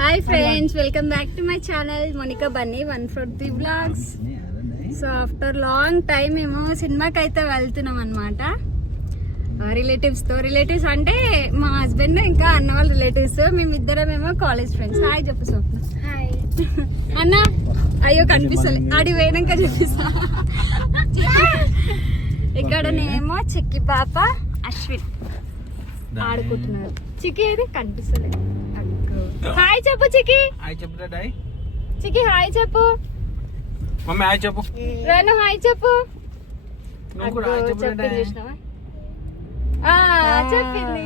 Hi friends, welcome back to my channel Monika Bunny 143 vlogs. So after long time మేము సినిమాకి అయితే వెళ్తున్నాం అనమాట. రిలేటివ్స్ అంటే మా హస్బెండ్ ఇంకా అన్న వాళ్ళ రిలేటివ్స్. మేమిద్దరం ఏమో కాలేజ్ ఫ్రెండ్స్. హాయ్ చెప్పు స్వప్న. హాయ్ అన్న. అయ్యో కనిపిస్తలే, ఆడి పోయినాక చూపిస్తా. ఇక్కడనేమో చిక్కి పాప అశ్విన్ ఆడుకుంటున్నారు. చికి ఏది కనిపిస్తలే. హాయ్ చెప్పు చికి. చికి హాయ్ చెప్పు. హాయ్ చెప్పు. రాను హాయ్ చెప్పు. చెప్పింది.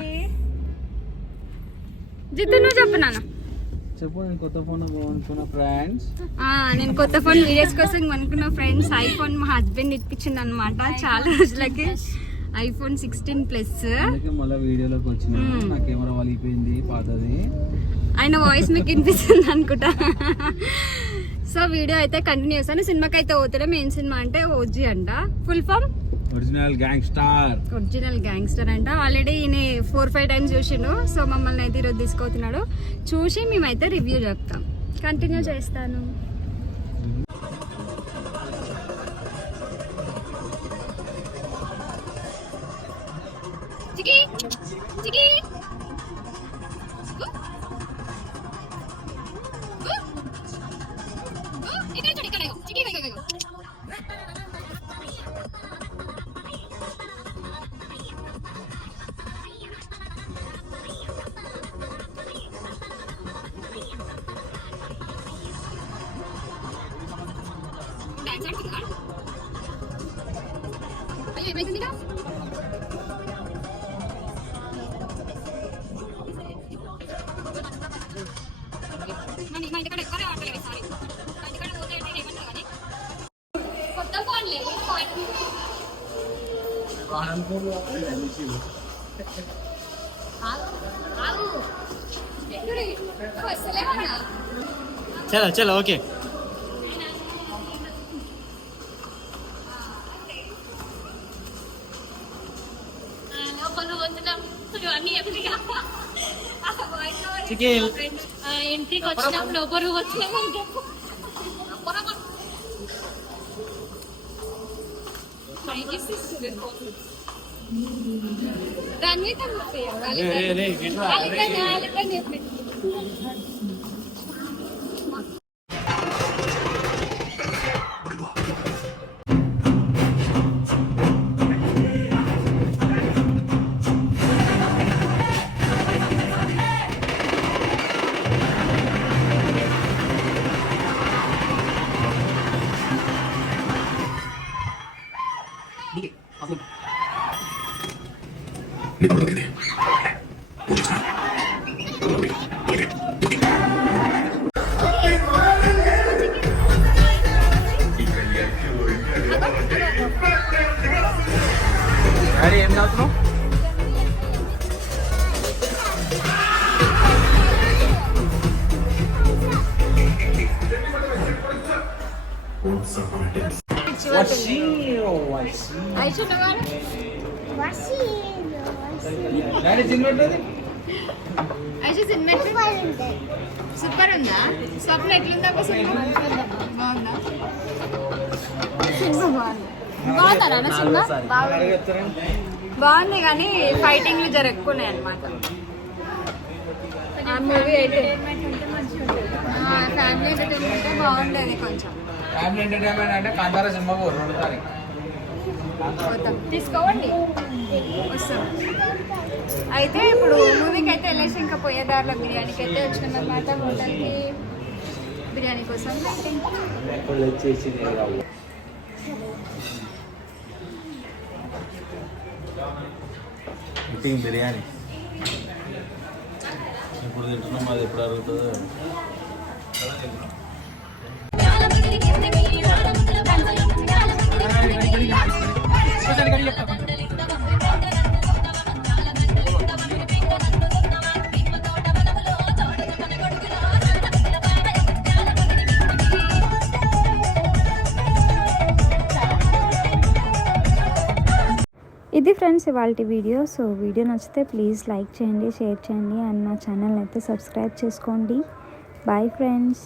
జిత్తు నువ్వు చెప్పు నాన్న. చెప్పు. నేను కొత్త ఫోన్ కొనుక్కున్నా ఫ్రెండ్స్. నేను కొత్త ఫోన్ వీడియోస్ కోసం కొనుక్కున్న ఫ్రెండ్స్. ఐఫోన్ మా హస్బెండ్ ఇప్పించింది అనమాట చాలా రోజులకి. IPhone 16 plus. మళ్ళీ వీడియోలోకి వచ్చిన నా కెమెరా వలిగిపోయింది పాతది. ఆయన వాయిస్ మీకు వినిపిస్తుంది అనుకుంటా. సో వీడియో అయితే కంటిన్యూ చేస్తాను. సినిమాకి అయితే పోతలేం. ఏం సినిమా అంటే ఓజీ అంట. ఫుల్ ఫామ్ ఒరిజినల్ గ్యాంగ్స్టర్ అంట. ఆల్రెడీ ఈయన 4-5 టైమ్స్ చూసిండు. సో మమ్మల్ని అయితే ఈరోజు తీసుకొస్తున్నాడు. చూసి మేమైతే రివ్యూ చెప్తాం. కంటిన్యూ చేస్తాను. చలో ఓకే. ఎంట్రీకి వచ్చినప్పుడు ఒకరు వచ్చినాము. ఏం చదువుతున్నావు? సూపర్ ఉందా? స్వప్న ఎట్లుందా? బాగుందా? బాగుందా సినిమా? బాగుంది కానీ ఫైటింగ్లు జర ఎక్కువనే అనమాట. ఆ మూవీ అయితే ఫ్యామిలీ ఎంటర్టైన్మెంట్ బాగుండేది. కొంచెం ఫ్యామిలీ ఎంటర్టైన్మెంట్ అంటే కాంతారా సినిమా 2 తారీఖు తీసుకోండి వస్తాం. అయితే ఇప్పుడు మూవీకి అయితే వెళ్ళేసి ఇంకా పోయేదారిలో బిర్యానీకి అయితే వచ్చిందన్నమాట. హోటల్కి బిర్యానీ కోసం బిర్యానీ ఇప్పుడు తింటున్నాం. అది ఎప్పుడు అరుగుతుందో. ఇది ఫ్రెండ్స్ ఇవాళ వీడియో. సో వీడియో నచ్చితే ప్లీజ్ లైక్ చేయండి, షేర్ చేయండి అండ్ నా ఛానల్ అయితే సబ్స్క్రైబ్ చేసుకోండి. Bye friends.